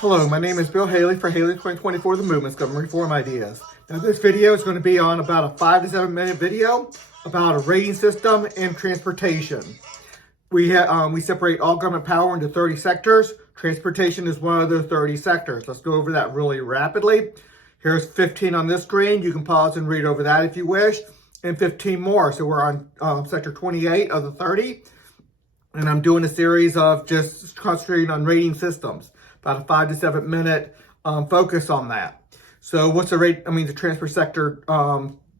Hello, my name is Bill Haley for Haley 2024 The Movement's Government Reform Ideas. Now this video is going to be on about a 5 to 7 minute video about a rating system and transportation. We separate all government power into 30 sectors. Transportation is one of the 30 sectors. Let's go over that really rapidly. Here's 15 on this screen. You can pause and read over that if you wish. And 15 more. So we're on sector 28 of the 30. And I'm doing a series of just concentrating on rating systems. About a 5 to 7 minute focus on that. So what's the transport sector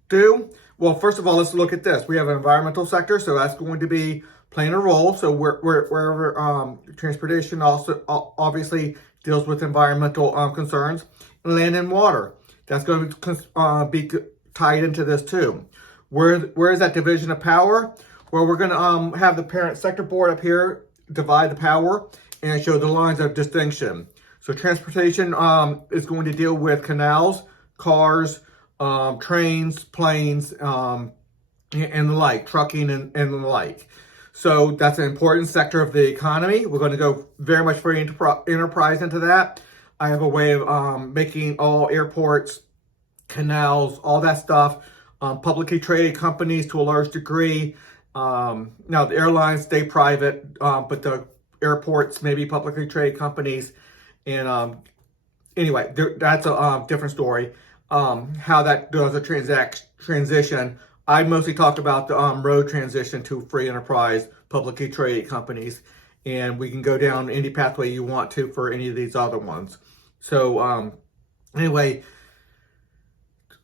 do? Well, first of all, let's look at this. We have an environmental sector, so that's going to be playing a role. So wherever transportation also obviously deals with environmental concerns. Land and water, that's going to be tied into this too. Where is that division of power? Well, we're going to have the parent sector board up here divide the power and show the lines of distinction. So transportation is going to deal with canals, cars, trains, planes, and the like, trucking and the like. So that's an important sector of the economy. We're going to go very much for enterprise into that. I have a way of making all airports, canals, all that stuff, publicly traded companies to a large degree. Now the airlines stay private, but the airports maybe publicly traded companies. And anyway, that's a different story. How that does a transition. I mostly talked about the road transition to free enterprise, publicly traded companies. And we can go down any pathway you want to for any of these other ones. So anyway,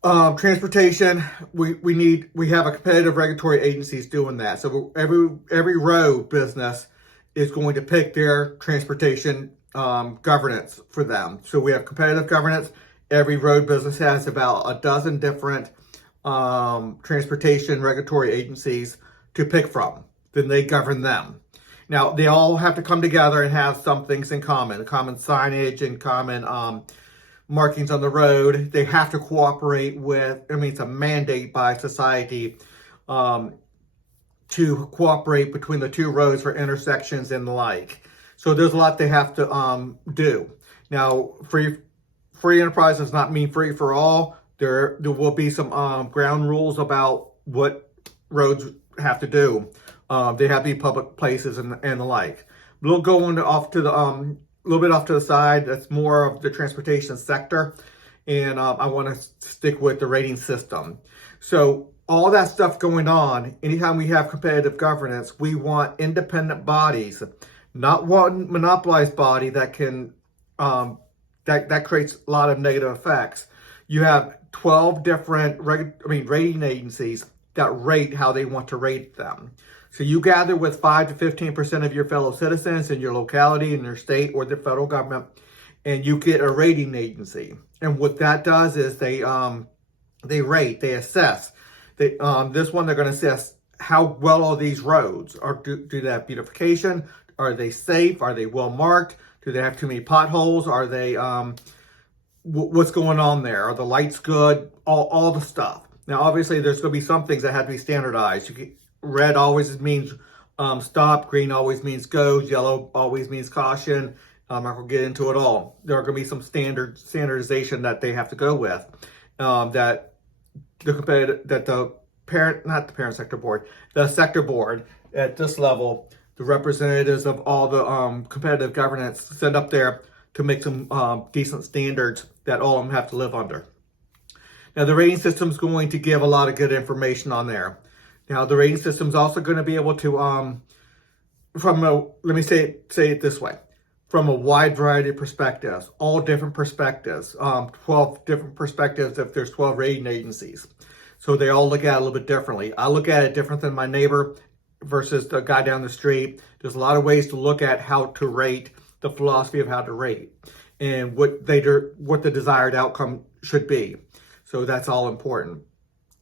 transportation, we have a competitive regulatory agencies doing that. So every road business is going to pick their transportation governance for them. So we have competitive governance. Every road business has about a dozen different transportation regulatory agencies to pick from. Then they govern them. Now, they all have to come together and have some things in common signage and common markings on the road. They have to cooperate with, it's a mandate by society to cooperate between the two roads for intersections and the like. So there's a lot they have to do. Now, free enterprise does not mean free for all. There will be some ground rules about what roads have to do. They have to be public places and the like. We'll go off to the little bit off to the side. That's more of the transportation sector, and I want to stick with the rating system. So all that stuff going on, anytime we have competitive governance, we want independent bodies, not one monopolized body that can that creates a lot of negative effects. You have 12 different rating agencies that rate how they want to rate them. So you gather with 5 to 15% of your fellow citizens in your locality, in your state, or the federal government, and you get a rating agency. And what that does is they rate, they assess. This one, they're going to assess how well all these roads are. Do they have beautification? Are they safe? Are they well marked? Do they have too many potholes? Are they what's going on there? Are the lights good? All the stuff. Now, obviously, there's going to be some things that have to be standardized. Red always means stop. Green always means go. Yellow always means caution. I'm not going to get into it all. There are going to be some standardization that they have to go with. The sector board at this level, the representatives of all the competitive governance send up there to make some decent standards that all of them have to live under. Now, the rating system is going to give a lot of good information on there. Now, the rating system is also going to be able to, let me say it this way, from a wide variety of perspectives, all different perspectives, 12 different perspectives if there's 12 rating agencies. So they all look at it a little bit differently. I look at it different than my neighbor versus the guy down the street. There's a lot of ways to look at how to rate, the philosophy of how to rate, and what the desired outcome should be. So that's all important.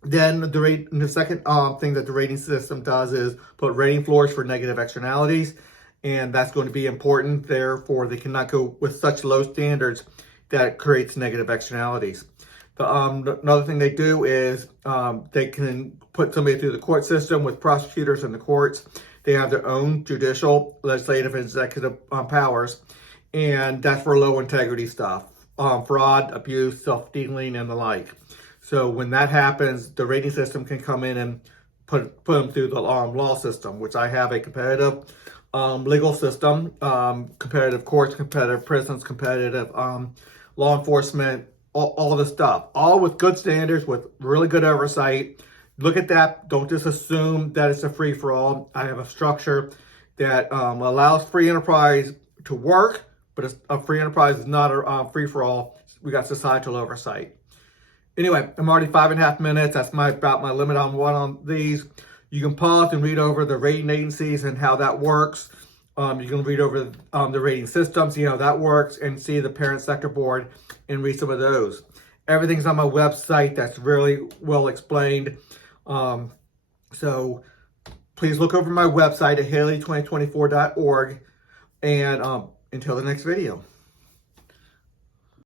Then the second thing that the rating system does is put rating floors for negative externalities, and that's going to be important. Therefore, they cannot go with such low standards that it creates negative externalities. Another thing they do is they can put somebody through the court system with prosecutors in the courts. They have their own judicial, legislative, and executive powers, and that's for low integrity stuff, fraud, abuse, self-dealing, and the like. So when that happens, the rating system can come in and put them through the law system, which I have a competitive legal system, competitive courts, competitive prisons, competitive law enforcement, all this stuff, all with good standards, with really good oversight. Look at that. Don't just assume that it's a free-for-all. I have a structure that allows free enterprise to work, but a free enterprise is not a free-for-all. We got societal oversight. Anyway, I'm already 5.5 minutes. That's about my limit on one on these. You can pause and read over the rating agencies and how that works. You can read over the rating system, see how that works, and see the parent sector board and read some of those. Everything's on my website. That's really well explained. So please look over my website at haley2024.org. And until the next video.